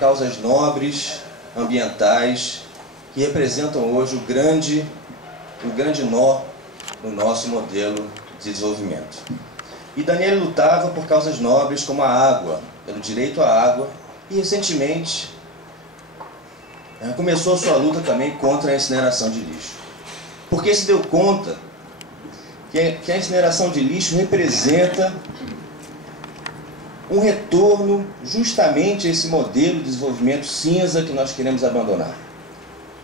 causas nobres, ambientais, que representam hoje o grande nó no nosso modelo de desenvolvimento. E Daniele lutava por causas nobres como a água, pelo direito à água, e recentemente começou a sua luta também contra a incineração de lixo. Porque se deu conta que a incineração de lixo representa um retorno justamente a esse modelo de desenvolvimento cinza que nós queremos abandonar.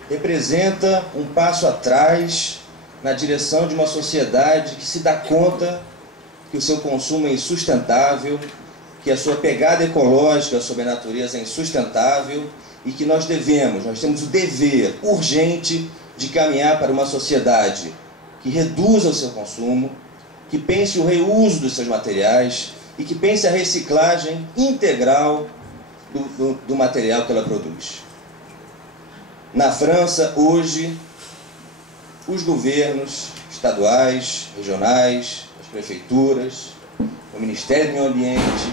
Representa um passo atrás na direção de uma sociedade que se dá conta que o seu consumo é insustentável, que a sua pegada ecológica sobre a natureza é insustentável e que nós temos o dever urgente de caminhar para uma sociedade que reduza o seu consumo, que pense o reuso dos seus materiais e que pense a reciclagem integral do material que ela produz. Na França, hoje, os governos estaduais, regionais, as prefeituras, o Ministério do Meio Ambiente,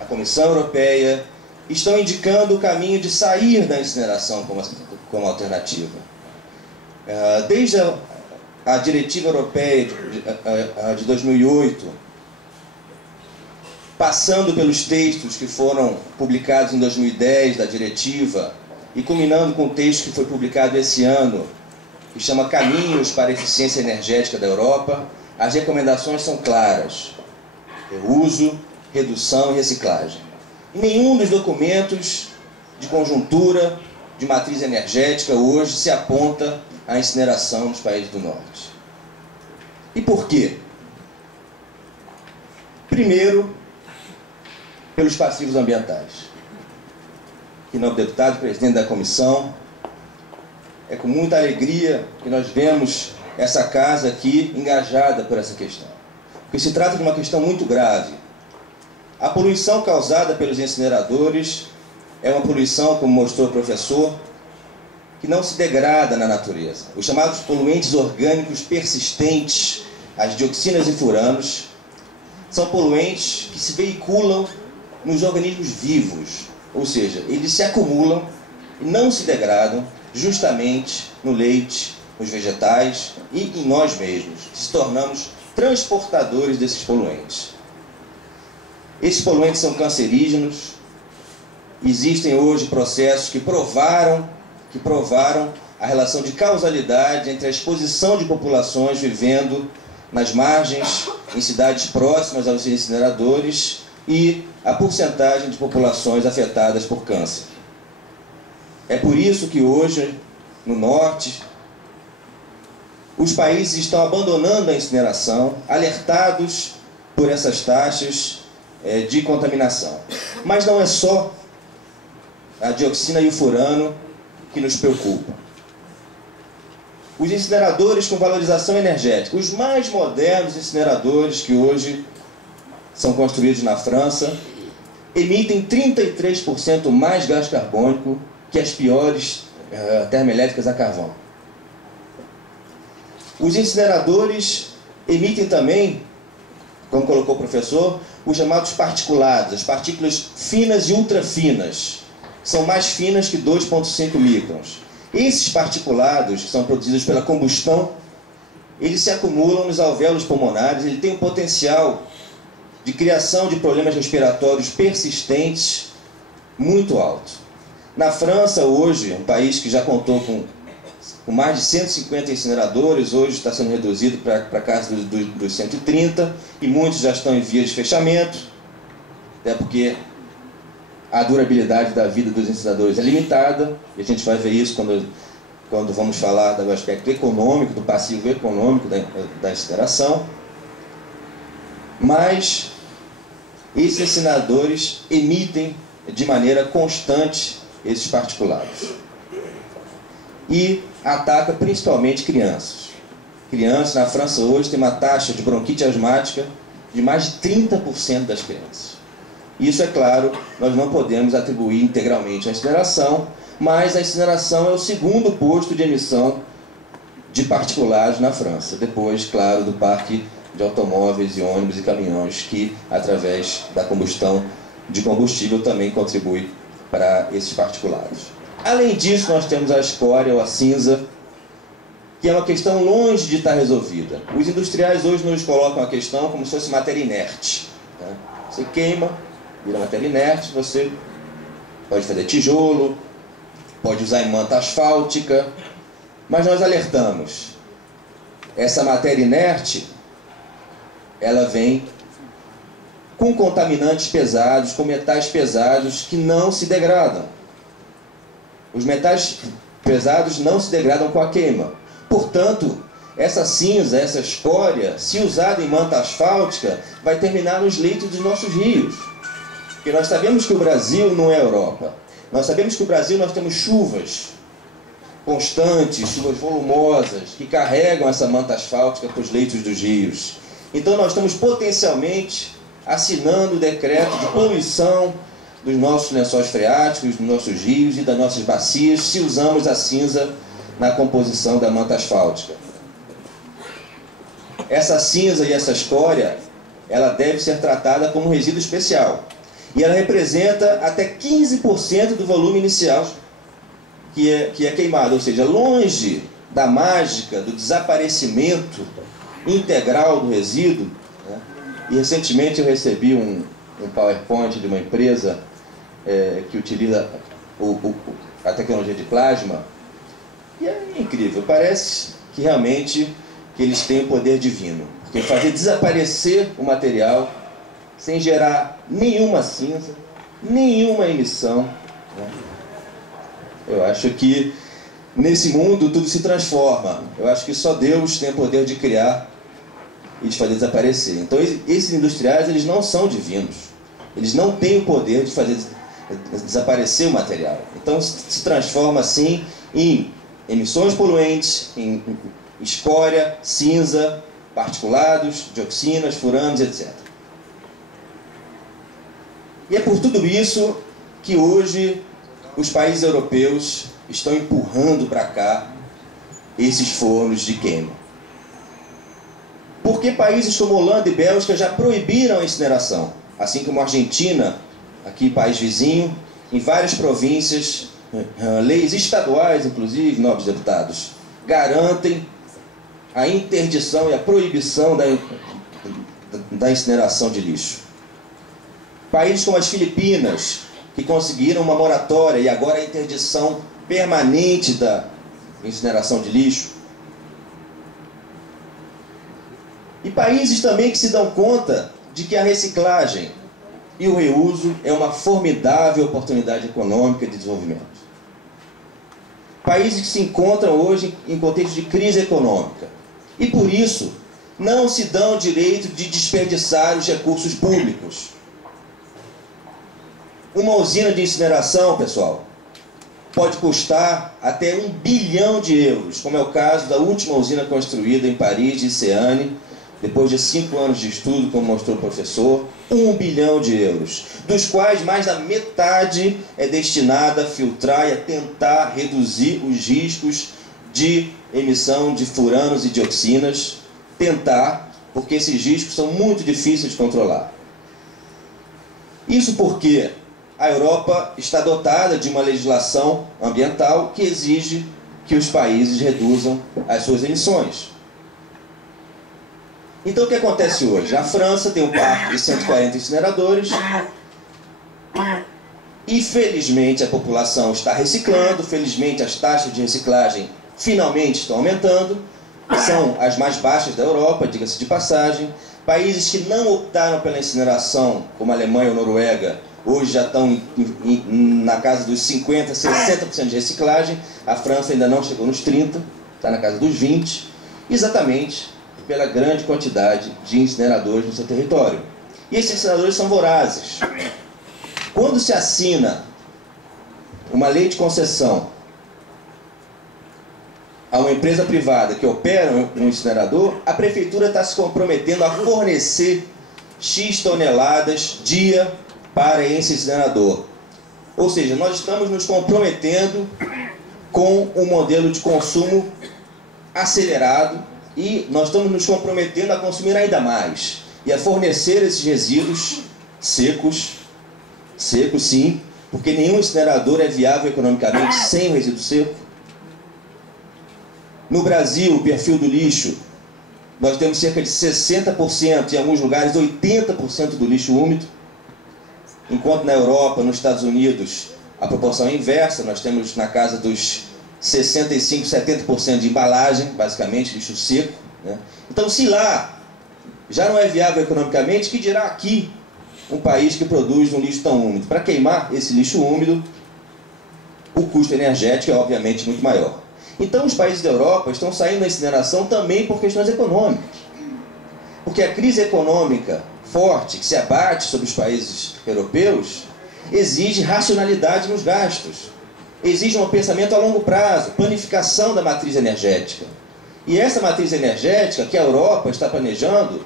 a Comissão Europeia, estão indicando o caminho de sair da incineração como alternativa. Desde a Diretiva Europeia de 2008, passando pelos textos que foram publicados em 2010 da diretiva e culminando com o texto que foi publicado esse ano, que chama Caminhos para a Eficiência Energética da Europa, as recomendações são claras: reuso, redução e reciclagem. Em nenhum dos documentos de conjuntura de matriz energética hoje se aponta a incineração nos países do norte. E por quê? Primeiro, pelos passivos ambientais. Que, nobre deputado, presidente da comissão, é com muita alegria que nós vemos essa casa aqui engajada por essa questão. Porque se trata de uma questão muito grave. A poluição causada pelos incineradores é uma poluição, como mostrou o professor, que não se degrada na natureza. Os chamados poluentes orgânicos persistentes, as dioxinas e furanos, são poluentes que se veiculam nos organismos vivos, ou seja, eles se acumulam e não se degradam justamente no leite, nos vegetais e em nós mesmos, que se tornamos transportadores desses poluentes. Esses poluentes são cancerígenos. Existem hoje processos que provaram a relação de causalidade entre a exposição de populações vivendo nas margens, em cidades próximas aos incineradores, e a porcentagem de populações afetadas por câncer. É por isso que hoje, no norte, os países estão abandonando a incineração, alertados por essas taxas de contaminação. Mas não é só a dioxina e o furano que nos preocupam. Os incineradores com valorização energética, os mais modernos incineradores que hoje são construídos na França, emitem 33% mais gás carbônico que as piores termoelétricas a carvão. Os incineradores emitem também, como colocou o professor, os chamados particulados, as partículas finas e ultrafinas. São mais finas que 2,5 microns. Esses particulados, que são produzidos pela combustão, eles se acumulam nos alvéolos pulmonares, ele tem um potencial de criação de problemas respiratórios persistentes muito alto. Na França, hoje, um país que já contou com mais de 150 incineradores, hoje está sendo reduzido para casa dos 130, e muitos já estão em vias de fechamento, até porque a durabilidade da vida dos incineradores é limitada, e a gente vai ver isso quando vamos falar do aspecto econômico, do passivo econômico da incineração. Mas esses incineradores emitem de maneira constante esses particulados. E ataca principalmente crianças. Crianças, na França hoje, tem uma taxa de bronquite asmática de mais de 30% das crianças. Isso, é claro, nós não podemos atribuir integralmente à incineração, mas a incineração é o segundo posto de emissão de particulados na França, depois, claro, do parque de automóveis e ônibus e caminhões que, através da combustão de combustível, também contribui para esses particulados. Além disso, nós temos a escória ou a cinza, que é uma questão longe de estar resolvida. Os industriais hoje nos colocam a questão como se fosse matéria inerte, né? Você queima, vira matéria inerte, você pode fazer tijolo, pode usar em manta asfáltica, mas nós alertamos. Essa matéria inerte, ela vem com contaminantes pesados, com metais pesados que não se degradam. Os metais pesados não se degradam com a queima. Portanto, essa cinza, essa escória, se usada em manta asfáltica, vai terminar nos leitos dos nossos rios. Porque nós sabemos que o Brasil não é a Europa. Nós sabemos que o Brasil nós temos chuvas constantes, chuvas volumosas, que carregam essa manta asfáltica para os leitos dos rios. Então nós estamos potencialmente assinando o decreto de poluição dos nossos lençóis freáticos, dos nossos rios e das nossas bacias, se usamos a cinza na composição da manta asfáltica. Essa cinza e essa escória, ela deve ser tratada como um resíduo especial. E ela representa até 15% do volume inicial que é queimado, ou seja, longe da mágica, do desaparecimento integral do resíduo, né? E recentemente eu recebi um PowerPoint de uma empresa que utiliza a tecnologia de plasma, e é incrível, parece que realmente que eles têm o poder divino, porque fazer desaparecer o material sem gerar nenhuma cinza, nenhuma emissão, né? Eu acho que nesse mundo tudo se transforma. Eu acho que só Deus tem o poder de criar e de fazer desaparecer. Então esses industriais, eles não são divinos. Eles não têm o poder de fazer desaparecer o material. Então se transforma assim em emissões poluentes, em escória, cinza, particulados, dioxinas, furanos, etc. E é por tudo isso que hoje os países europeus estão empurrando para cá esses fornos de queima. Porque países como Holanda e Bélgica já proibiram a incineração, assim como a Argentina, aqui país vizinho, em várias províncias, leis estaduais, inclusive, nobres deputados, garantem a interdição e a proibição da incineração de lixo. Países como as Filipinas, que conseguiram uma moratória e agora a interdição permanente da incineração de lixo. E países também que se dão conta de que a reciclagem e o reuso é uma formidável oportunidade econômica de desenvolvimento. Países que se encontram hoje em contexto de crise econômica e por isso não se dão o direito de desperdiçar os recursos públicos. Uma usina de incineração, pessoal, pode custar até 1 bilhão de euros, como é o caso da última usina construída em Paris, de Seane, depois de 5 anos de estudo, como mostrou o professor, 1 bilhão de euros, dos quais mais da metade é destinada a filtrar e a tentar reduzir os riscos de emissão de furanos e dioxinas, porque esses riscos são muito difíceis de controlar. Isso porque a Europa está dotada de uma legislação ambiental que exige que os países reduzam as suas emissões. Então o que acontece hoje? A França tem um parque de 140 incineradores e felizmente a população está reciclando, felizmente as taxas de reciclagem finalmente estão aumentando, são as mais baixas da Europa, diga-se de passagem. Países que não optaram pela incineração, como a Alemanha ou a Noruega, hoje já estão na casa dos 50%, 60% de reciclagem. A França ainda não chegou nos 30%, está na casa dos 20%, exatamente pela grande quantidade de incineradores no seu território. E esses incineradores são vorazes. Quando se assina uma lei de concessão a uma empresa privada que opera um incinerador, a prefeitura está se comprometendo a fornecer X toneladas dia para esse incinerador. Ou seja, nós estamos nos comprometendo com um modelo de consumo acelerado e nós estamos nos comprometendo a consumir ainda mais e a fornecer esses resíduos secos sim, porque nenhum incinerador é viável economicamente sem o resíduo seco. No Brasil, o perfil do lixo, nós temos cerca de 60%, em alguns lugares 80% do lixo úmido, enquanto na Europa, nos Estados Unidos, a proporção é inversa, nós temos na casa dos 65%, 70% de embalagem, basicamente, lixo seco, né? Então, se lá já não é viável economicamente, que dirá aqui um país que produz um lixo tão úmido? Para queimar esse lixo úmido, o custo energético é obviamente muito maior. Então os países da Europa estão saindo da incineração também por questões econômicas. Porque a crise econômica forte que se abate sobre os países europeus exige racionalidade nos gastos, exige um pensamento a longo prazo, planificação da matriz energética. E essa matriz energética que a Europa está planejando,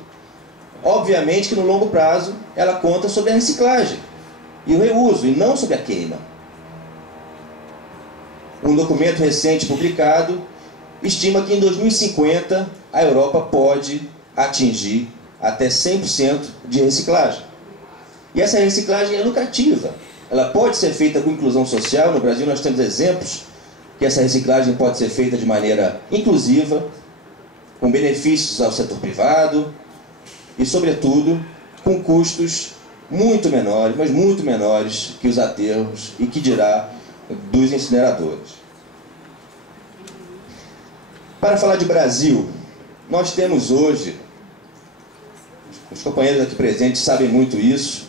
obviamente que no longo prazo ela conta sobre a reciclagem e o reuso, e não sobre a queima. Um documento recente publicado estima que em 2050 a Europa pode atingir até 100% de reciclagem. E essa reciclagem é lucrativa. Ela pode ser feita com inclusão social. No Brasil nós temos exemplos que essa reciclagem pode ser feita de maneira inclusiva, com benefícios ao setor privado e, sobretudo, com custos muito menores, mas muito menores que os aterros e que dirá dos incineradores. Para falar de Brasil, nós temos hoje, os companheiros aqui presentes sabem muito isso,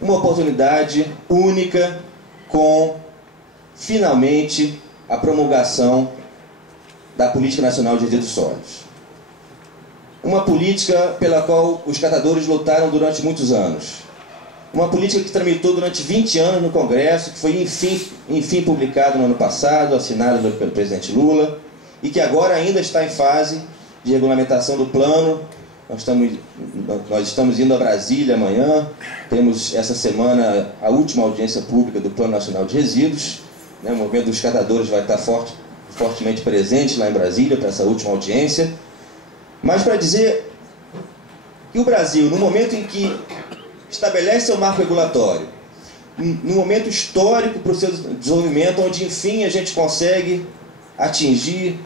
uma oportunidade única com, finalmente, a promulgação da Política Nacional de Resíduos Sólidos. Uma política pela qual os catadores lutaram durante muitos anos. Uma política que tramitou durante 20 anos no Congresso, que foi enfim publicada no ano passado, assinada pelo presidente Lula, e que agora ainda está em fase de regulamentação do plano. Nós estamos indo a Brasília amanhã, temos essa semana a última audiência pública do Plano Nacional de Resíduos, né? O movimento dos catadores vai estar fortemente presente lá em Brasília para essa última audiência. Mas para dizer que o Brasil, no momento em que estabelece seu marco regulatório, num momento histórico para o seu desenvolvimento, onde enfim a gente consegue atingir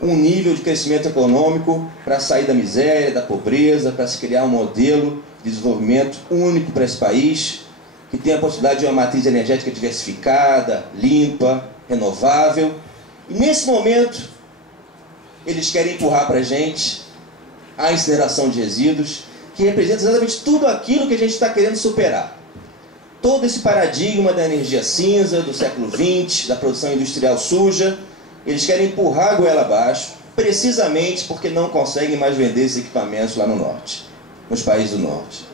um nível de crescimento econômico para sair da miséria, da pobreza, para se criar um modelo de desenvolvimento único para esse país, que tem a possibilidade de uma matriz energética diversificada, limpa, renovável. E nesse momento, eles querem empurrar para a gente a incineração de resíduos, que representa exatamente tudo aquilo que a gente está querendo superar. Todo esse paradigma da energia cinza, do século XX, da produção industrial suja, eles querem empurrar a goela abaixo, precisamente porque não conseguem mais vender esses equipamentos lá no norte, nos países do norte.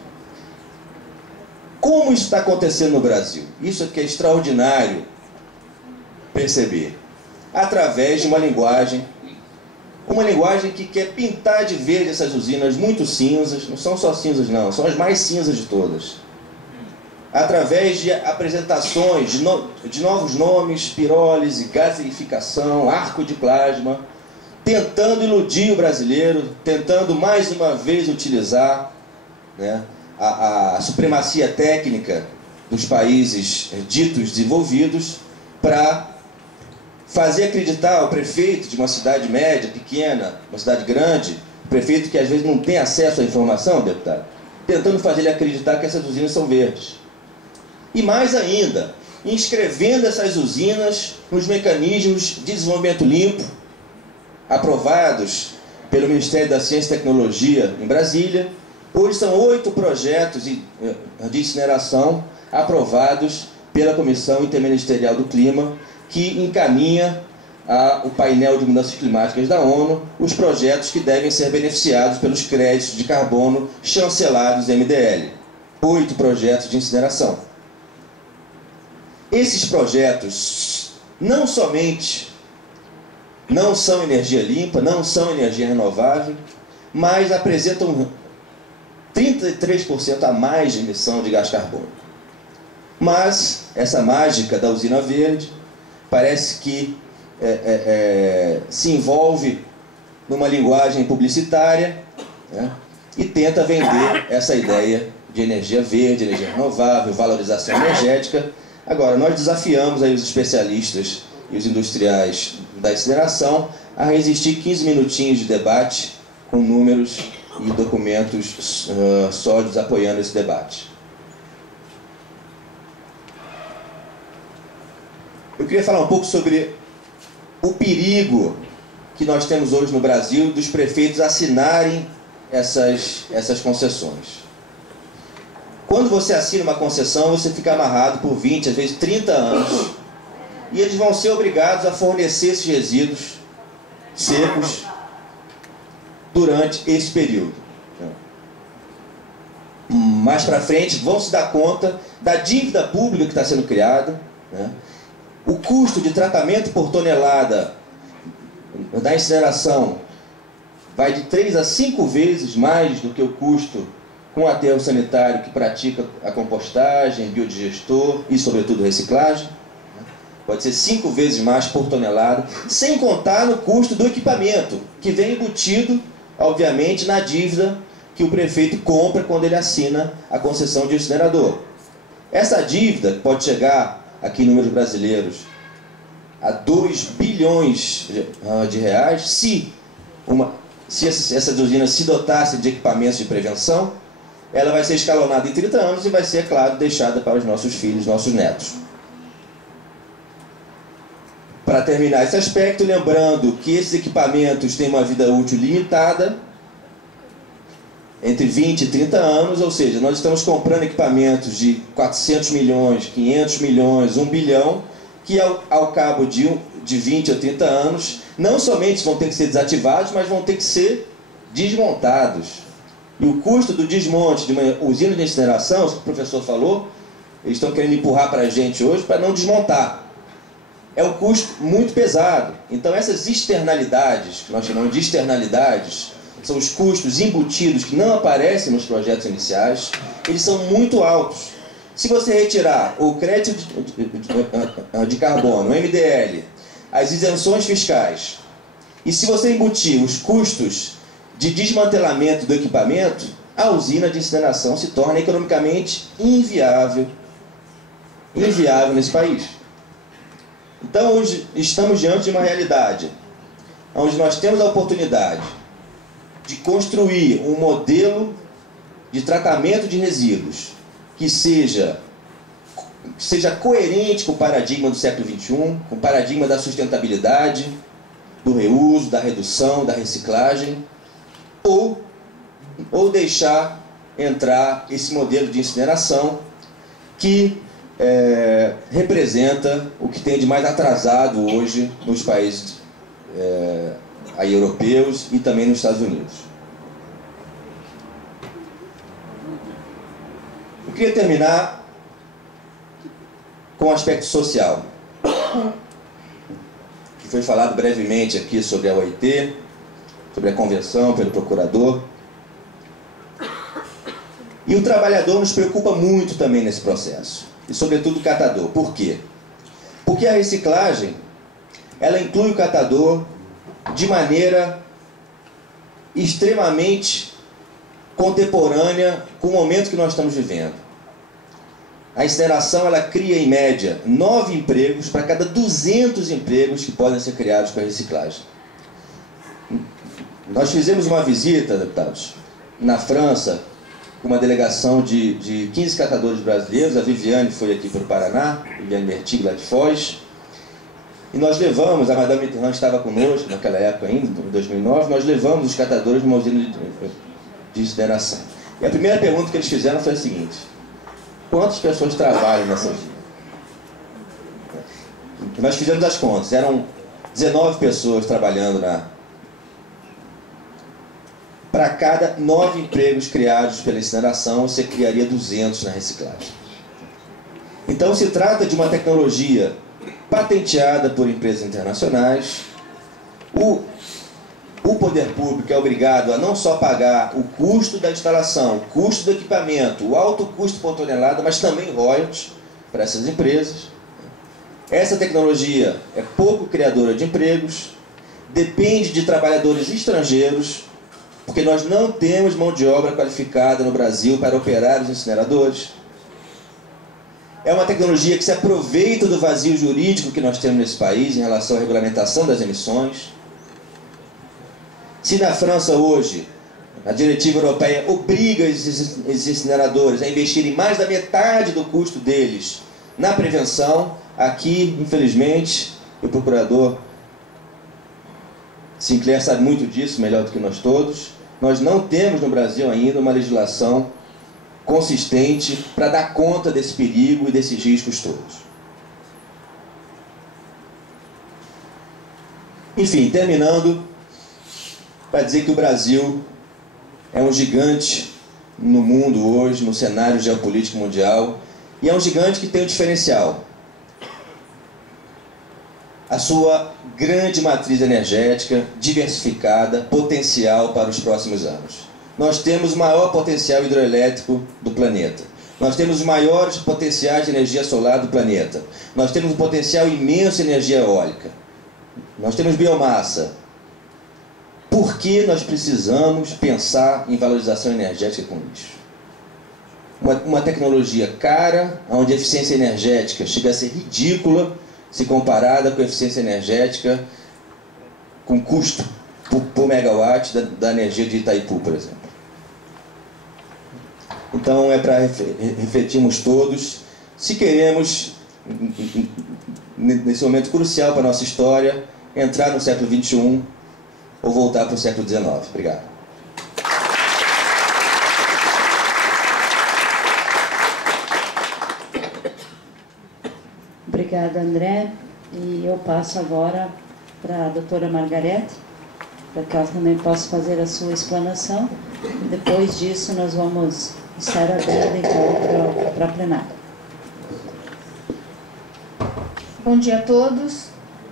Como isso está acontecendo no Brasil? Isso aqui é extraordinário perceber. Através de uma linguagem que quer pintar de verde essas usinas muito cinzas, não são só cinzas não, são as mais cinzas de todas. Através de apresentações de novos nomes, pirólise, gaseificação, arco de plasma, tentando iludir o brasileiro, tentando mais uma vez utilizar, né, a supremacia técnica dos países ditos desenvolvidos para fazer acreditar o prefeito de uma cidade média, pequena, uma cidade grande, o prefeito que às vezes não tem acesso à informação, deputado, tentando fazer ele acreditar que essas usinas são verdes. E mais ainda, inscrevendo essas usinas nos mecanismos de desenvolvimento limpo, aprovados pelo Ministério da Ciência e Tecnologia em Brasília. Hoje são 8 projetos de incineração aprovados pela Comissão Interministerial do Clima, que encaminha ao painel de mudanças climáticas da ONU os projetos que devem ser beneficiados pelos créditos de carbono chancelados MDL. 8 projetos de incineração. Esses projetos não somente não são energia limpa, não são energia renovável, mas apresentam 33% a mais de emissão de gás carbônico. Mas essa mágica da usina verde parece que se envolve numa linguagem publicitária, né, e tenta vender essa ideia de energia verde, energia renovável, valorização energética, Agora, nós desafiamos aí os especialistas e os industriais da incineração a resistir 15 minutinhos de debate com números e documentos sólidos apoiando esse debate. Eu queria falar um pouco sobre o perigo que nós temos hoje no Brasil dos prefeitos assinarem essas concessões. Quando você assina uma concessão, você fica amarrado por 20, às vezes 30 anos, e eles vão ser obrigados a fornecer esses resíduos secos durante esse período. Mais para frente, vão se dar conta da dívida pública que está sendo criada, né? O custo de tratamento por tonelada da incineração vai de 3 a 5 vezes mais do que o custo com aterro sanitário que pratica a compostagem, biodigestor e, sobretudo, reciclagem. Pode ser 5 vezes mais por tonelada, sem contar no custo do equipamento, que vem embutido, obviamente, na dívida que o prefeito compra quando ele assina a concessão de incinerador. Essa dívida pode chegar, aqui em números brasileiros, a 2 bilhões de reais, se essas usinas se dotassem de equipamentos de prevenção. Ela vai ser escalonada em 30 anos e vai ser, claro, deixada para os nossos filhos, nossos netos. Para terminar esse aspecto, lembrando que esses equipamentos têm uma vida útil limitada, entre 20 e 30 anos, ou seja, nós estamos comprando equipamentos de 400 milhões, 500 milhões, 1 bilhão, que ao cabo de 20 ou 30 anos, não somente vão ter que ser desativados, mas vão ter que ser desmontados. E o custo do desmonte de uma usina de incineração, o professor falou, eles estão querendo empurrar para a gente hoje para não desmontar. É um custo muito pesado. Então essas externalidades, que nós chamamos de externalidades, são os custos embutidos que não aparecem nos projetos iniciais, eles são muito altos. Se você retirar o crédito de carbono, o MDL, as isenções fiscais, e se você embutir os custos de desmantelamento do equipamento, a usina de incineração se torna economicamente inviável nesse país. Então, hoje estamos diante de uma realidade onde nós temos a oportunidade de construir um modelo de tratamento de resíduos que seja coerente com o paradigma do século XXI, com o paradigma da sustentabilidade, do reuso, da redução, da reciclagem, ou deixar entrar esse modelo de incineração que representa o que tem de mais atrasado hoje nos países aí europeus e também nos Estados Unidos. Eu queria terminar com o aspecto social, que foi falado brevemente aqui sobre a OIT, sobre a convenção pelo procurador. E o trabalhador nos preocupa muito também nesse processo, e sobretudo o catador. Por quê? Porque a reciclagem, ela inclui o catador de maneira extremamente contemporânea com o momento que nós estamos vivendo. A incineração, ela cria em média 9 empregos para cada 200 empregos que podem ser criados com a reciclagem. Nós fizemos uma visita, deputados, na França, com uma delegação de 15 catadores brasileiros. A Viviane foi aqui para o Paraná, Viviane Mertig, lá de Foz. E nós levamos, a Madame Mitterrand estava conosco naquela época ainda, em 2009, nós levamos os catadores de uma usina de incineração. E a primeira pergunta que eles fizeram foi a seguinte: quantas pessoas trabalham nessa usina? Nós fizemos as contas, eram 19 pessoas trabalhando para cada 9 empregos criados pela incineração, você criaria 200 na reciclagem. Então se trata de uma tecnologia patenteada por empresas internacionais. O poder público é obrigado a não só pagar o custo da instalação, o custo do equipamento, o alto custo por tonelada, mas também royalties para essas empresas. Essa tecnologia é pouco criadora de empregos, depende de trabalhadores estrangeiros, porque nós não temos mão de obra qualificada no Brasil para operar os incineradores. É uma tecnologia que se aproveita do vazio jurídico que nós temos nesse país em relação à regulamentação das emissões. Se na França hoje a diretiva europeia obriga esses incineradores a investirem mais da metade do custo deles na prevenção, aqui, infelizmente, o procurador Sinclair sabe muito disso, melhor do que nós todos, nós não temos no Brasil ainda uma legislação consistente para dar conta desse perigo e desses riscos todos. Enfim, terminando, para dizer que o Brasil é um gigante no mundo hoje, no cenário geopolítico mundial, e é um gigante que tem um diferencial. A sua grande matriz energética, diversificada, potencial para os próximos anos. Nós temos o maior potencial hidroelétrico do planeta. Nós temos os maiores potenciais de energia solar do planeta. Nós temos um potencial imenso de energia eólica. Nós temos biomassa. Por que nós precisamos pensar em valorização energética com lixo? Uma tecnologia cara, onde a eficiência energética chega a ser ridícula se comparada com a eficiência energética com custo por megawatt da energia de Itaipu, por exemplo. Então é para refletirmos todos se queremos, nesse momento crucial para a nossa história, entrar no século XXI ou voltar para o século XIX. Obrigado. Obrigada, André. E eu passo agora para a doutora Margarete, para que ela também possa fazer a sua explanação. E depois disso, nós vamos estar abertos, então, para a plenária. Bom dia a todos.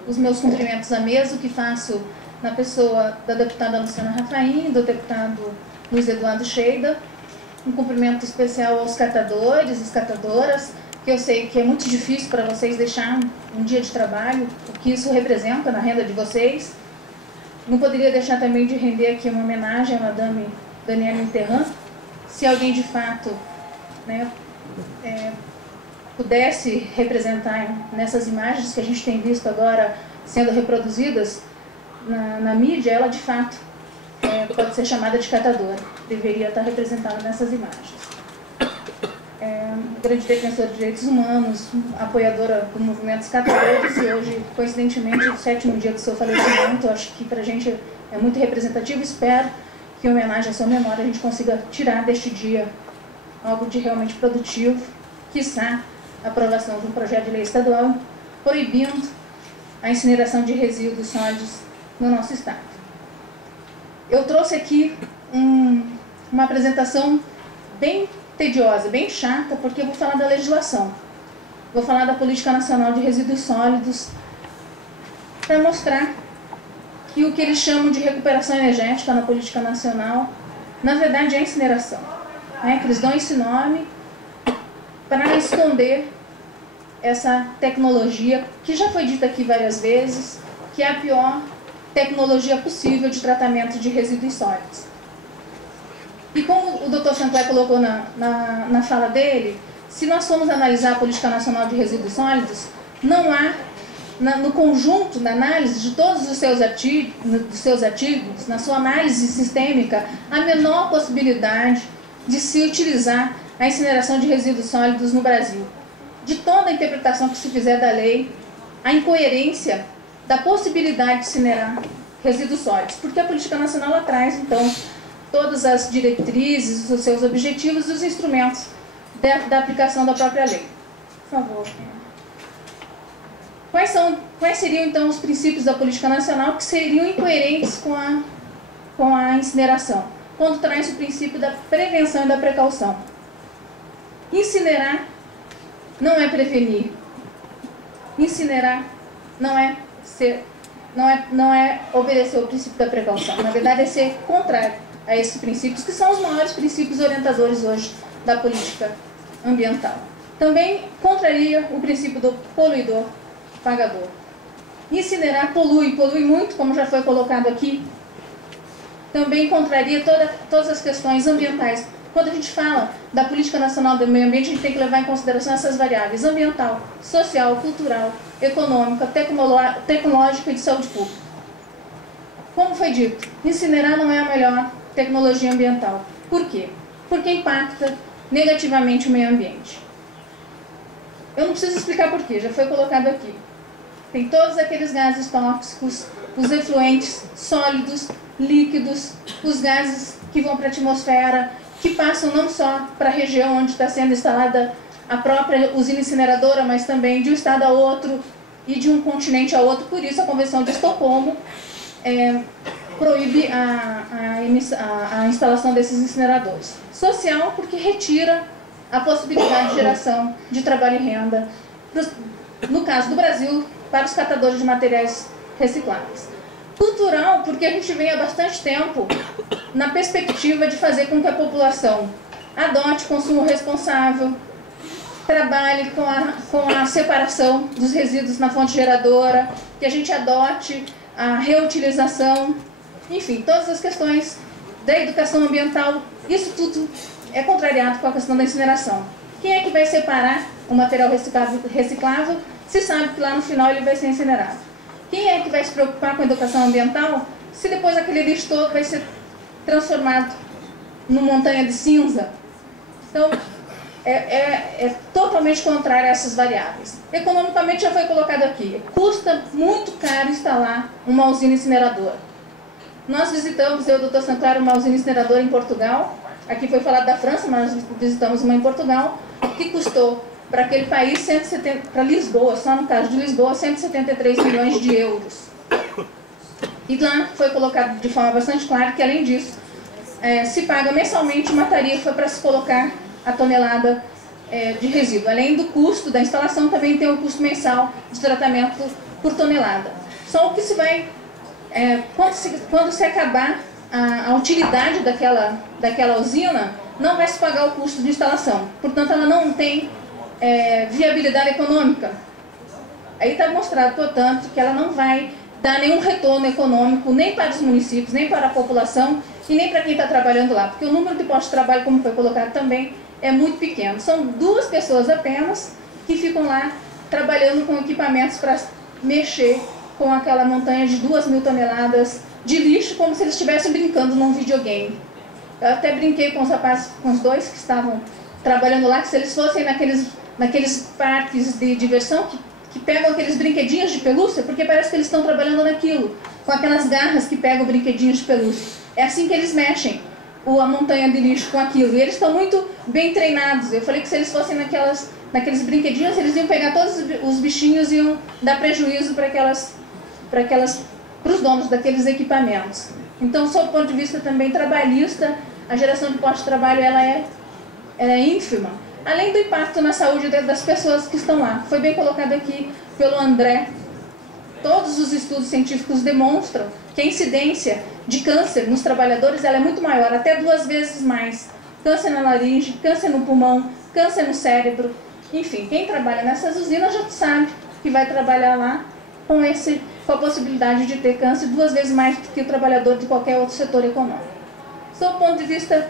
Os meus cumprimentos à mesa, que faço na pessoa da deputada Luciana Rafaim e do deputado Luiz Eduardo Sheida. Um cumprimento especial aos catadores e catadoras, que eu sei que é muito difícil para vocês deixar um dia de trabalho, o que isso representa na renda de vocês. Não poderia deixar também de render aqui uma homenagem à Madame Daniela Mitterrand. Se alguém de fato, né, pudesse representar nessas imagens que a gente tem visto agora sendo reproduzidas na mídia, ela de fato pode ser chamada de catadora, deveria estar representada nessas imagens. Grande defensora de direitos humanos, apoiadora do movimento catadores, e hoje, coincidentemente, o 7º dia do seu falecimento. Acho que para a gente é muito representativo. Espero que, em homenagem à sua memória, a gente consiga tirar deste dia algo de realmente produtivo, quiçá a aprovação de um projeto de lei estadual proibindo a incineração de resíduos sólidos no nosso estado. Eu trouxe aqui uma apresentação bem tediosa, bem chata, porque eu vou falar da legislação. Vou falar da Política Nacional de Resíduos Sólidos, para mostrar que o que eles chamam de recuperação energética na Política Nacional, na verdade é incineração. Que eles dão esse nome para esconder essa tecnologia, que já foi dita aqui várias vezes, que é a pior tecnologia possível de tratamento de resíduos sólidos. E como o Dr. Sinclair colocou na fala dele, se nós formos analisar a Política Nacional de Resíduos Sólidos, não há, no conjunto da análise de todos os seus artigos, na sua análise sistêmica, a menor possibilidade de se utilizar a incineração de resíduos sólidos no Brasil. De toda a interpretação que se fizer da lei, a incoerência da possibilidade de incinerar resíduos sólidos, porque a Política Nacional ela traz, então, todas as diretrizes, os seus objetivos e os instrumentos da aplicação da própria lei. Por favor. Quais seriam, então, os princípios da Política Nacional que seriam incoerentes com a incineração? Quando traz o princípio da prevenção e da precaução. Incinerar não é prevenir. Incinerar não é obedecer ao princípio da precaução. Na verdade, é ser contrário a esses princípios, que são os maiores princípios orientadores hoje da política ambiental. Também contraria o princípio do poluidor pagador. Incinerar polui muito, como já foi colocado aqui. Também contraria todas as questões ambientais Quando a gente fala da Política Nacional do Meio Ambiente, a gente tem que levar em consideração essas variáveis: ambiental, social, cultural, econômica, tecnológica e de saúde pública. Como foi dito, incinerar não é a melhor tecnologia ambiental. Por quê? Porque impacta negativamente o meio ambiente. Eu não preciso explicar por quê, já foi colocado aqui. Tem todos aqueles gases tóxicos, os efluentes sólidos, líquidos, os gases que vão para a atmosfera, que passam não só para a região onde está sendo instalada a própria usina incineradora, mas também de um estado a outro e de um continente a outro. Por isso, a Convenção de Estocolmo proíbe a instalação desses incineradores. Social, porque retira a possibilidade de geração de trabalho e renda, no caso do Brasil, para os catadores de materiais recicláveis. Cultural, porque a gente vem há bastante tempo na perspectiva de fazer com que a população adote consumo responsável, trabalhe com a separação dos resíduos na fonte geradora, que a gente adote a reutilização, enfim, todas as questões da educação ambiental. Isso tudo é contrariado com a questão da incineração. Quem é que vai separar o material reciclável se sabe que lá no final ele vai ser incinerado? Quem é que vai se preocupar com a educação ambiental se depois aquele lixo todo vai ser transformado numa montanha de cinza? Então, é totalmente contrário a essas variáveis. Economicamente, já foi colocado aqui, custa muito caro instalar uma usina incineradora. Nós visitamos, eu e o Dr. Sanclaro, uma usina incineradora em Portugal. Aqui foi falado da França, mas nós visitamos uma em Portugal, que custou para aquele país, para Lisboa, só no caso de Lisboa, 173 milhões de euros. E lá foi colocado de forma bastante clara que, além disso, se paga mensalmente uma tarifa para se colocar a tonelada de resíduo. Além do custo da instalação, também tem o custo mensal de tratamento por tonelada. Só o que se vai, quando se acabar a utilidade daquela usina, não vai se pagar o custo de instalação. Portanto, ela não tem viabilidade econômica. Aí está mostrado, portanto, que ela não vai dar nenhum retorno econômico nem para os municípios, nem para a população e nem para quem está trabalhando lá, porque o número de postos de trabalho, como foi colocado também, é muito pequeno. São 2 pessoas apenas que ficam lá trabalhando com equipamentos para mexer com aquela montanha de 2.000 toneladas de lixo, como se eles estivessem brincando num videogame. Eu até brinquei com os rapazes, com os 2 que estavam trabalhando lá, que se eles fossem naqueles parques de diversão que pegam aqueles brinquedinhos de pelúcia, porque parece que eles estão trabalhando naquilo, com aquelas garras que pegam brinquedinhos de pelúcia. É assim que eles mexem a montanha de lixo com aquilo, e eles estão muito bem treinados. Eu falei que se eles fossem naqueles brinquedinhos, eles iam pegar todos os bichinhos e iam dar prejuízo para os donos daqueles equipamentos. Então, sob o ponto de vista também trabalhista, a geração de postos de trabalho ela é ínfima, além do impacto na saúde das pessoas que estão lá. Foi bem colocado aqui pelo André. Todos os estudos científicos demonstram que a incidência de câncer nos trabalhadores ela é muito maior, até 2 vezes mais. Câncer na laringe, câncer no pulmão, câncer no cérebro. Enfim, quem trabalha nessas usinas já sabe que vai trabalhar lá com a possibilidade de ter câncer 2 vezes mais do que o trabalhador de qualquer outro setor econômico. Sob o ponto de vista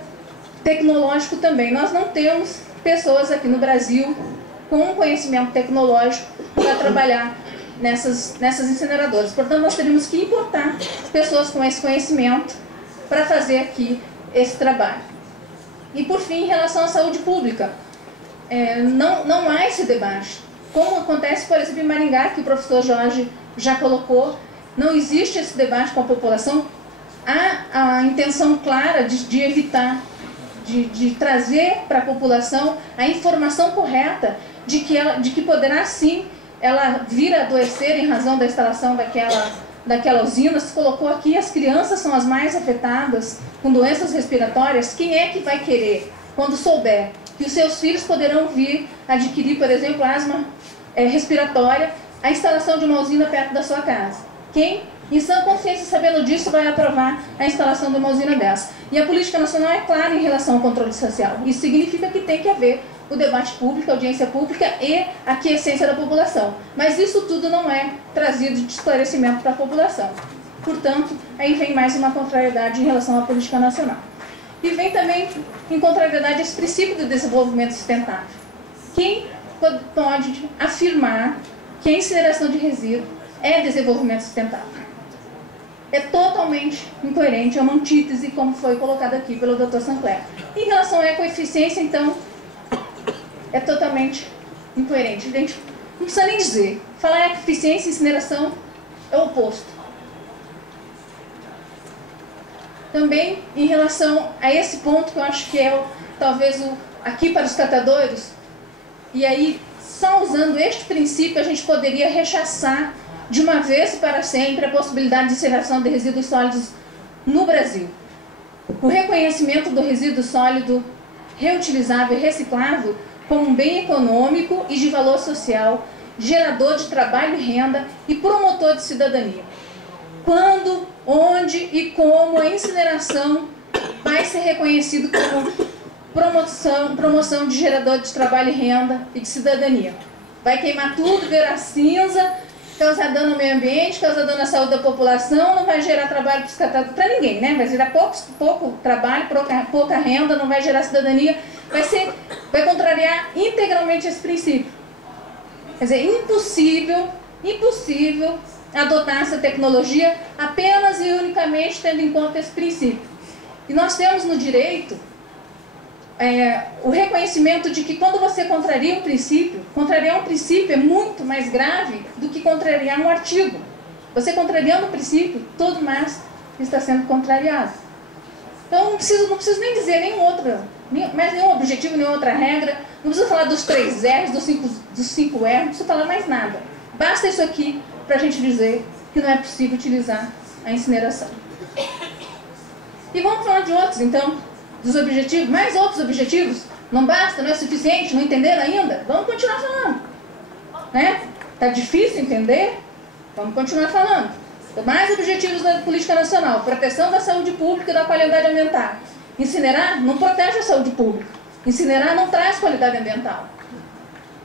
tecnológico também, nós não temos pessoas aqui no Brasil com um conhecimento tecnológico para trabalhar nessas incineradoras. Portanto, nós teríamos que importar pessoas com esse conhecimento para fazer aqui esse trabalho. E, por fim, em relação à saúde pública, não há esse debate. Como acontece, por exemplo, em Maringá, que o professor Jorge já colocou, não existe esse debate com a população. Há a intenção clara de evitar, de trazer para a população a informação correta de que poderá sim ela vir a adoecer em razão da instalação daquela usina. Se colocou aqui, as crianças são as mais afetadas com doenças respiratórias. Quem é que vai querer, quando souber que os seus filhos poderão vir adquirir, por exemplo, asma respiratória, a instalação de uma usina perto da sua casa? Quem, em sã consciência, sabendo disso, vai aprovar a instalação de uma usina dessa? E a política nacional é clara em relação ao controle social. Isso significa que tem que haver o debate público, a audiência pública e a aquiescência da população. Mas isso tudo não é trazido de esclarecimento para a população. Portanto, aí vem mais uma contrariedade em relação à política nacional. e vem também em contrariedade a esse princípio do desenvolvimento sustentável. Quem pode afirmar que a incineração de resíduo é desenvolvimento sustentável? É totalmente incoerente, é uma antítese, como foi colocado aqui pelo Dr. Sancler. Em relação à ecoeficiência, então, é totalmente incoerente. A gente não precisa nem dizer. Falar ecoeficiência e incineração é o oposto. Também, em relação a esse ponto, que eu acho que é talvez aqui para os catadores, e aí, só usando este princípio, a gente poderia rechaçar de uma vez e para sempre a possibilidade de incineração de resíduos sólidos no Brasil. O reconhecimento do resíduo sólido reutilizável e reciclável como um bem econômico e de valor social, gerador de trabalho e renda e promotor de cidadania. Quando, onde e como a incineração vai ser reconhecido como promoção de gerador de trabalho e renda e de cidadania? Vai queimar tudo, virar cinza, causar dano ao meio ambiente, causar dano à saúde da população, não vai gerar trabalho para ninguém, né? Vai gerar pouco trabalho, pouca renda, não vai gerar cidadania, vai contrariar integralmente esse princípio. Quer dizer, impossível adotar essa tecnologia apenas e unicamente tendo em conta esse princípio. E nós temos no direito o reconhecimento de que quando você contraria um princípio, contrariar um princípio é muito mais grave do que contrariar um artigo. Você contrariando o princípio, todo mais está sendo contrariado. Então não preciso nem dizer mais nenhum objetivo, nenhuma outra regra, não preciso falar dos 3 R's, dos 5 R's, não preciso falar mais nada. Basta isso aqui para a gente dizer que não é possível utilizar a incineração. E vamos falar de outros, então, dos objetivos, mais outros objetivos. Não basta, não é suficiente, não entenderam ainda? Vamos continuar falando. Né? Tá difícil entender? Vamos continuar falando. Então, mais objetivos da política nacional: proteção da saúde pública e da qualidade ambiental. Incinerar não protege a saúde pública. Incinerar não traz qualidade ambiental.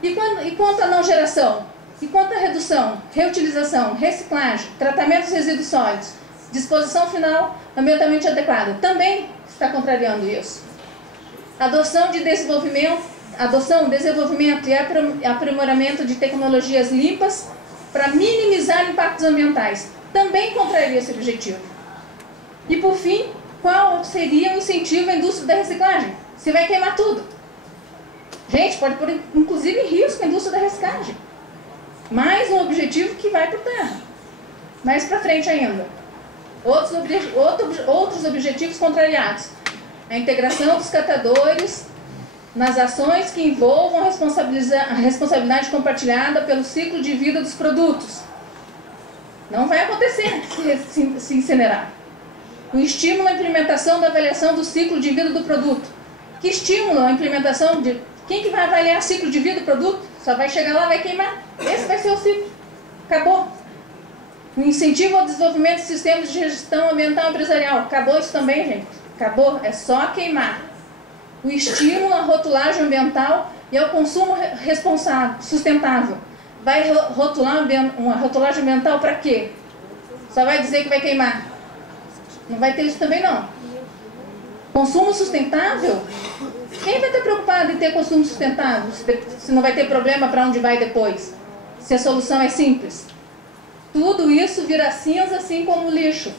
E quanto à não geração? E quanto à redução, reutilização, reciclagem, tratamento dos resíduos sólidos, disposição final ambientalmente adequada, também está contrariando isso. Adoção, desenvolvimento e aprimoramento de tecnologias limpas para minimizar impactos ambientais, também contraria esse objetivo. E por fim, qual seria o incentivo à indústria da reciclagem? Você vai queimar tudo. Gente, pode pôr inclusive em risco a indústria da reciclagem. Mais um objetivo que vai por terra. Mais para frente ainda. Outros objetivos contrariados: a integração dos catadores nas ações que envolvam a responsabilidade compartilhada pelo ciclo de vida dos produtos. Não vai acontecer se incinerar. O estímulo à implementação da avaliação do ciclo de vida do produto. Que estímulo à implementação de... Quem que vai avaliar o ciclo de vida do produto? Só vai chegar lá, vai queimar. Esse vai ser o ciclo. Acabou. O incentivo ao desenvolvimento de sistemas de gestão ambiental empresarial. Acabou isso também, gente. Acabou. É só queimar. O estímulo à rotulagem ambiental e ao consumo sustentável. Vai rotular uma rotulagem ambiental para quê? Só vai dizer que vai queimar. Não vai ter isso também, não. Consumo sustentável? Quem vai estar preocupado em ter consumo sustentável? Se não vai ter problema para onde vai depois? Se a solução é simples? Tudo isso vira cinza, assim como o lixo.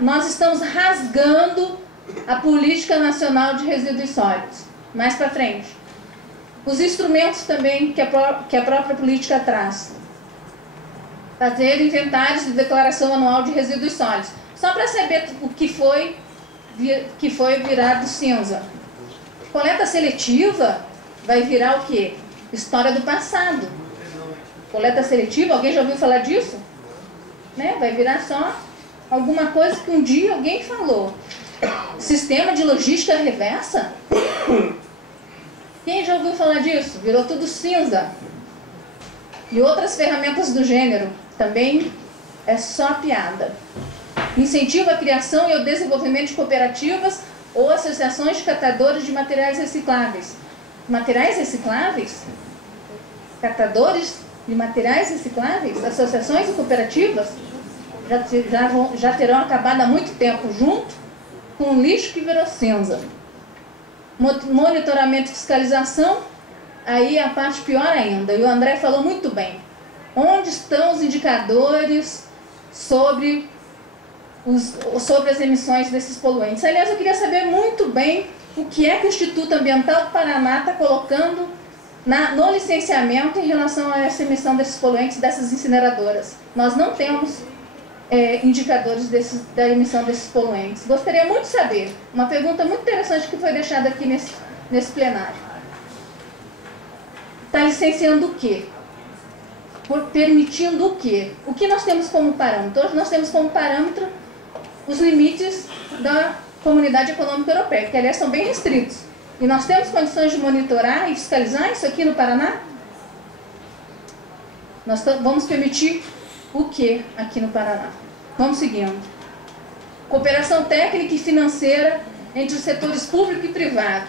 Nós estamos rasgando a Política Nacional de Resíduos Sólidos. Mais para frente. Os instrumentos também que a própria política traz. Fazer inventários de declaração anual de resíduos sólidos. Só para saber o que foi virado cinza. Coleta seletiva vai virar o quê? História do passado. Coleta seletiva, alguém já ouviu falar disso? Né? Vai virar só alguma coisa que um dia alguém falou. Sistema de logística reversa? Quem já ouviu falar disso? Virou tudo cinza. E outras ferramentas do gênero também é só piada. Incentivo à criação e ao desenvolvimento de cooperativas ou associações de catadores de materiais recicláveis. Materiais recicláveis? Catadores de materiais recicláveis? Associações e cooperativas? Já terão acabado há muito tempo junto? com lixo que virou cinza. Monitoramento e fiscalização, aí a parte pior ainda, e o André falou muito bem. Onde estão os indicadores sobre as emissões desses poluentes? Aliás, eu queria saber muito bem o que é que o Instituto Ambiental do Paraná está colocando no licenciamento em relação a essa emissão desses poluentes, dessas incineradoras. Nós não temos indicadores da emissão desses poluentes. Gostaria muito de saber, uma pergunta muito interessante que foi deixada aqui nesse plenário. Está licenciando o quê? Permitindo o quê? O que nós temos como parâmetro? Hoje nós temos como parâmetro os limites da Comunidade Econômica Europeia, que aliás são bem restritos. E nós temos condições de monitorar e fiscalizar isso aqui no Paraná? Nós vamos permitir o que aqui no Paraná? Vamos seguindo. Cooperação técnica e financeira entre os setores público e privado.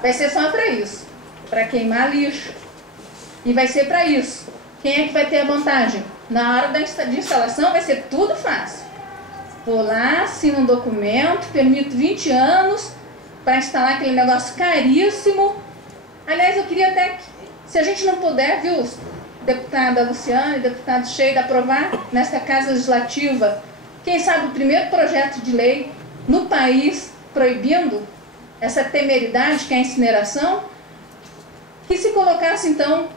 Vai ser só para isso, para queimar lixo. E vai ser para isso. Quem é que vai ter a vantagem? Na hora de instalação vai ser tudo fácil. Vou lá, assino um documento, permito 20 anos para instalar aquele negócio caríssimo. Aliás, eu queria até que, se a gente não puder, viu, deputada Luciana e deputado Sheida, aprovar nesta Casa Legislativa, quem sabe o primeiro projeto de lei no país proibindo essa temeridade que é a incineração, que se colocasse então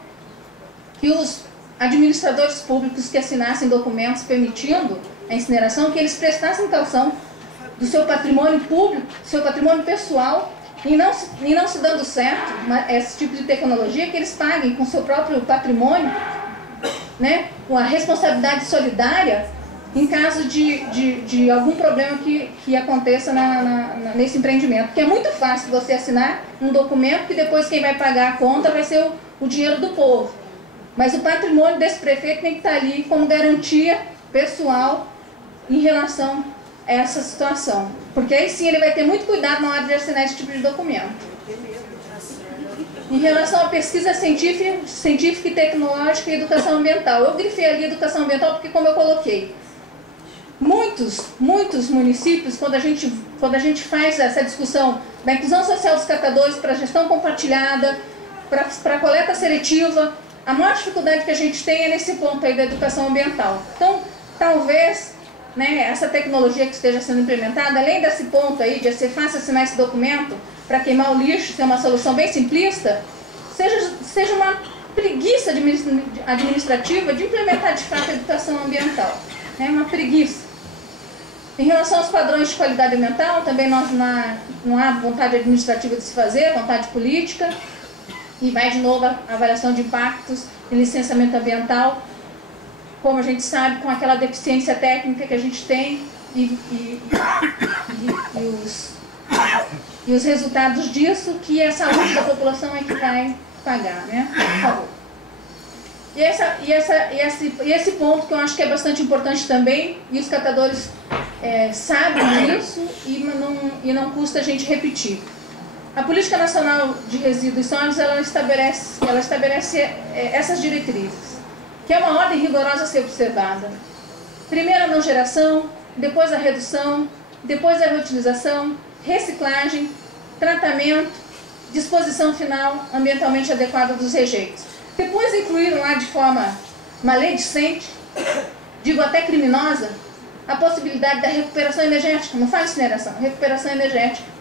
que os administradores públicos que assinassem documentos permitindo a incineração, que eles prestassem caução do seu patrimônio público, do seu patrimônio pessoal, e não se dando certo esse tipo de tecnologia, que eles paguem com o seu próprio patrimônio, né, com a responsabilidade solidária em caso de algum problema que aconteça nesse empreendimento. Porque é muito fácil você assinar um documento que depois quem vai pagar a conta vai ser o dinheiro do povo. Mas o patrimônio desse prefeito tem que estar ali como garantia pessoal em relação a essa situação. Porque aí sim ele vai ter muito cuidado na hora de assinar esse tipo de documento. Em relação à pesquisa científica e tecnológica e educação ambiental. Eu grifei ali educação ambiental porque, como eu coloquei, muitos municípios, quando a gente faz essa discussão da inclusão social dos catadores para a gestão compartilhada, para a coleta seletiva, a maior dificuldade que a gente tem é nesse ponto aí da educação ambiental. Então, talvez, né, essa tecnologia que esteja sendo implementada, além desse ponto aí de ser fácil assinar esse documento para queimar o lixo, ser uma solução bem simplista, seja uma preguiça administrativa de implementar de fato a educação ambiental. É uma preguiça. Em relação aos padrões de qualidade ambiental, também não há vontade administrativa de se fazer, vontade política. E vai de novo a avaliação de impactos e licenciamento ambiental, como a gente sabe, com aquela deficiência técnica que a gente tem e os resultados disso, que a saúde da população é que vai pagar, né? Por favor. E esse ponto que eu acho que é bastante importante também, e os catadores sabem disso e não custa a gente repetir. A Política Nacional de Resíduos Sólidos, ela estabelece essas diretrizes, que é uma ordem rigorosa a ser observada. Primeiro a não geração, depois a redução, depois a reutilização, reciclagem, tratamento, disposição final ambientalmente adequada dos rejeitos. Depois incluíram lá de forma maledicente, digo até criminosa, a possibilidade da recuperação energética, não fala incineração, recuperação energética,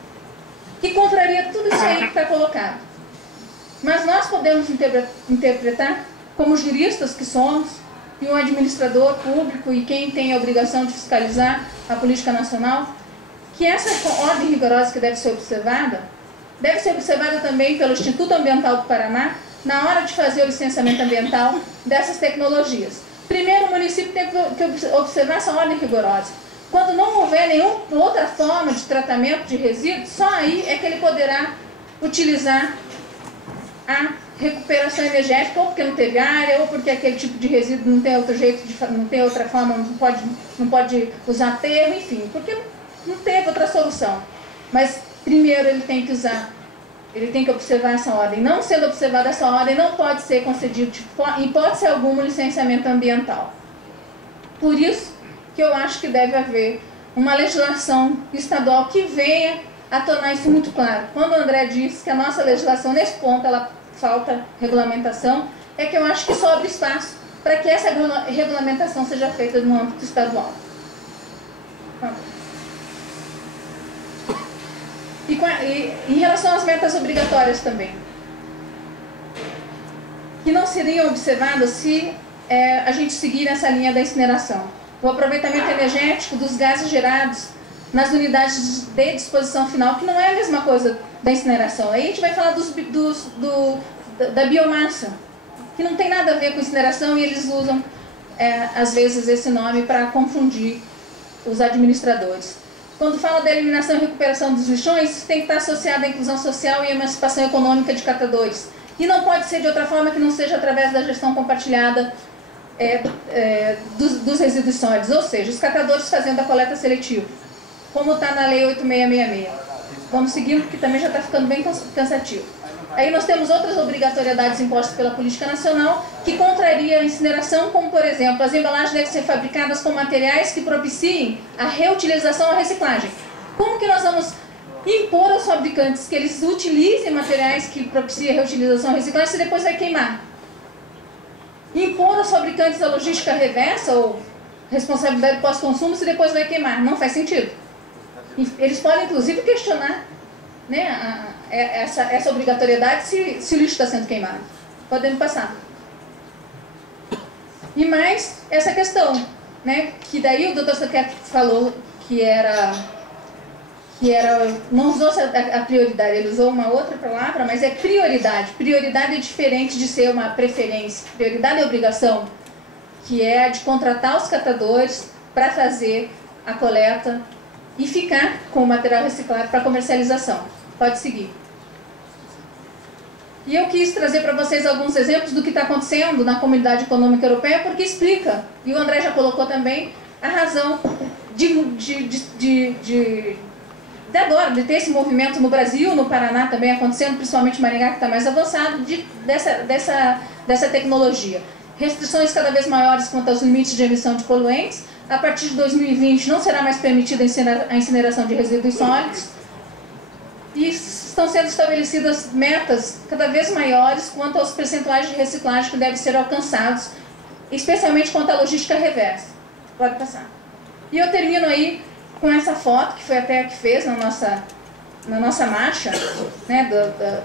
que contraria tudo isso aí que está colocado. Mas nós podemos interpretar, como juristas que somos, e um administrador público e quem tem a obrigação de fiscalizar a política nacional, que essa ordem rigorosa que deve ser observada também pelo Instituto Ambiental do Paraná, na hora de fazer o licenciamento ambiental dessas tecnologias. Primeiro, o município tem que observar essa ordem rigorosa. Quando não houver nenhuma outra forma de tratamento de resíduos, só aí é que ele poderá utilizar a recuperação energética, ou porque não teve área, ou porque aquele tipo de resíduo não tem outro jeito, não tem outra forma, não pode usar aterro, enfim, porque não teve outra solução. Mas primeiro ele tem que observar essa ordem. Não sendo observada essa ordem, não pode ser concedido, em hipótese alguma, licenciamento ambiental. Por isso que eu acho que deve haver uma legislação estadual que venha a tornar isso muito claro. Quando o André disse que a nossa legislação, nesse ponto, ela falta regulamentação, é que eu acho que sobra espaço para que essa regulamentação seja feita no âmbito estadual. E em relação às metas obrigatórias também, que não seriam observadas se a gente seguir nessa linha da incineração. O aproveitamento energético dos gases gerados nas unidades de disposição final, que não é a mesma coisa da incineração. Aí a gente vai falar da biomassa, que não tem nada a ver com incineração, e eles usam, às vezes, esse nome para confundir os administradores. Quando fala da eliminação e recuperação dos lixões, isso tem que estar associado à inclusão social e emancipação econômica de catadores. E não pode ser de outra forma que não seja através da gestão compartilhada dos resíduos sólidos, ou seja, os catadores fazendo a coleta seletiva, como está na Lei 8666. Vamos seguindo, porque também já está ficando bem cansativo. Aí nós temos outras obrigatoriedades impostas pela política nacional que contraria a incineração, como, por exemplo, as embalagens devem ser fabricadas com materiais que propiciem a reutilização ou a reciclagem. Como que nós vamos impor aos fabricantes que eles utilizem materiais que propiciem a reutilização ou a reciclagem se depois vai queimar? Impor aos fabricantes a logística reversa ou responsabilidade pós-consumo se depois vai queimar? Não faz sentido. Eles podem, inclusive, questionar, né, essa obrigatoriedade se o lixo está sendo queimado. Podemos passar. E mais essa questão, né, que daí o Dr. Saquet falou que não usou a prioridade, ele usou uma outra palavra, mas é prioridade. Prioridade é diferente de ser uma preferência. Prioridade é obrigação, que é a de contratar os catadores para fazer a coleta e ficar com o material reciclado para comercialização. Pode seguir. E eu quis trazer para vocês alguns exemplos do que está acontecendo na Comunidade Econômica Europeia, porque explica, e o André já colocou também, a razão de ter esse movimento no Brasil, no Paraná também acontecendo, principalmente em Maringá, que está mais avançado, dessa tecnologia. Restrições cada vez maiores quanto aos limites de emissão de poluentes. A partir de 2020 não será mais permitida a incineração de resíduos sólidos. E estão sendo estabelecidas metas cada vez maiores quanto aos percentuais de reciclagem que devem ser alcançados, especialmente quanto à logística reversa. Pode passar. E eu termino aí com essa foto, que foi até a que fez na nossa marcha, né,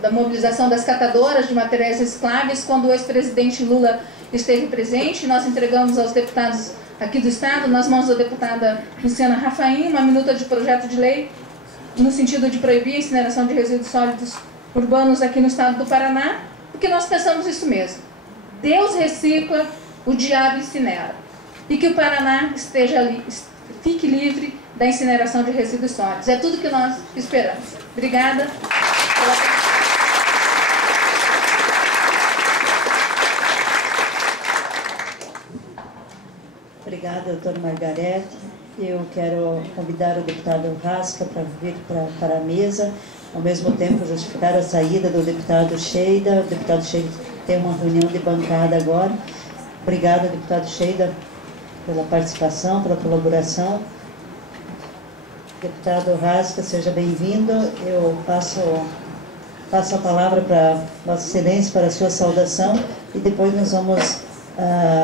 da mobilização das catadoras de materiais recicláveis, quando o ex-presidente Lula esteve presente. Nós entregamos aos deputados aqui do Estado, nas mãos da deputada Luciana Rafaim, uma minuta de projeto de lei no sentido de proibir a incineração de resíduos sólidos urbanos aqui no Estado do Paraná, porque nós pensamos isso mesmo. Deus recicla, o diabo incinera. E que o Paraná fique livre da incineração de resíduos sólidos. É tudo que nós esperamos. Obrigada. Obrigada, doutora Margarete. Eu quero convidar o deputado Rasca para vir para a mesa, ao mesmo tempo justificar a saída do deputado Sheida. O deputado Sheida tem uma reunião de bancada agora. Obrigada, deputado Sheida, pela participação, pela colaboração. Deputado Rasca, seja bem-vindo. Eu passo a palavra para Vossa Excelência para a sua saudação e depois nós vamos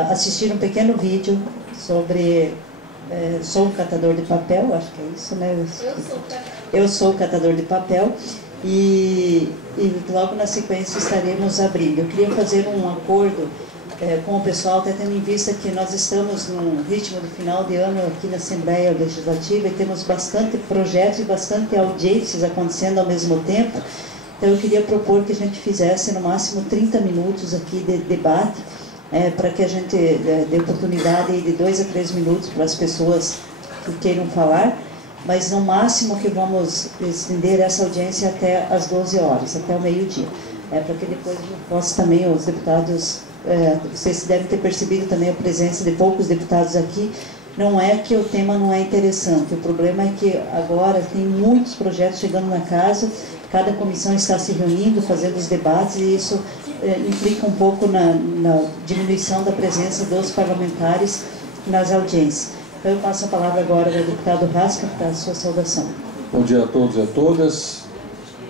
assistir um pequeno vídeo sobre... sou um catador de papel, acho que é isso, né? Eu sou catador de papel e logo na sequência estaremos abrindo. Eu queria fazer um acordo com o pessoal, até tendo em vista que nós estamos num ritmo de final de ano aqui na Assembleia Legislativa e temos bastante projetos e bastante audiências acontecendo ao mesmo tempo. Então eu queria propor que a gente fizesse no máximo 30 minutos aqui de debate, para que a gente dê oportunidade de 2 a 3 minutos para as pessoas que queiram falar, mas no máximo que vamos estender essa audiência até às 12 horas, até o meio-dia, para que depois possa também os deputados, vocês devem ter percebido também a presença de poucos deputados aqui. Não é que o tema não é interessante, o problema é que agora tem muitos projetos chegando na casa, cada comissão está se reunindo, fazendo os debates, e isso implica um pouco na diminuição da presença dos parlamentares nas audiências. Então eu passo a palavra agora ao deputado Rasca para a sua saudação. Bom dia a todos e a todas,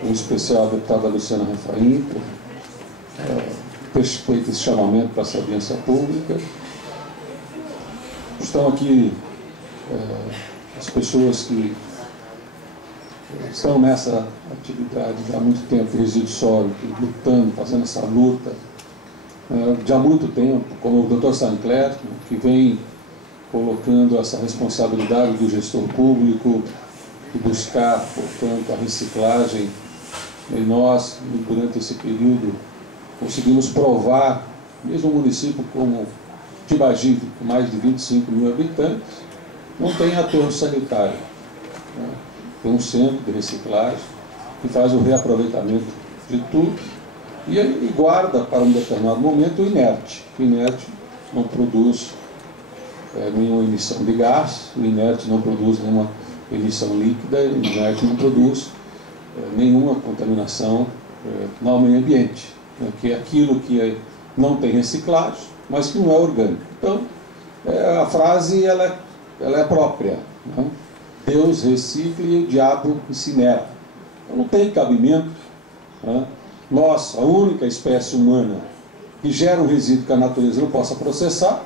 em especial a deputada Luciana Refraim, por ter feito esse chamamento para essa audiência pública. Estão aqui as pessoas que estão nessa atividade há muito tempo, resíduo sólido, lutando, fazendo essa luta de há muito tempo, como o Dr. Sancler, que vem colocando essa responsabilidade do gestor público de buscar, portanto, a reciclagem. E nós, durante esse período, conseguimos provar, mesmo um município como Tibagi, com mais de 25 mil habitantes, não tem aterro sanitário. Tem um centro de reciclagem que faz o reaproveitamento de tudo e guarda para um determinado momento o inerte. O inerte não produz nenhuma emissão de gás, o inerte não produz nenhuma emissão líquida, o inerte não produz nenhuma contaminação no meio ambiente, que é aquilo que não tem reciclagem, mas que não é orgânico. Então, a frase ela é própria, né? Deus recicla e o diabo incinera. Então, não tem cabimento, né? Nós, a única espécie humana que gera um resíduo que a natureza não possa processar,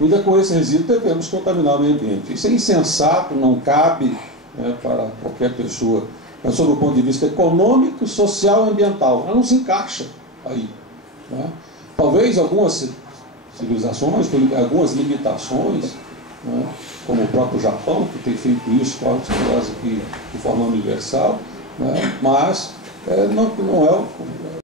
ainda com esse resíduo devemos contaminar o meio ambiente. Isso é insensato, não cabe, né, para qualquer pessoa, mas sob o ponto de vista econômico, social e ambiental. Ela não se encaixa aí, né? Talvez algumas civilizações, com algumas limitações, né, como o próprio Japão, que tem feito isso quase que de forma universal, né, mas não é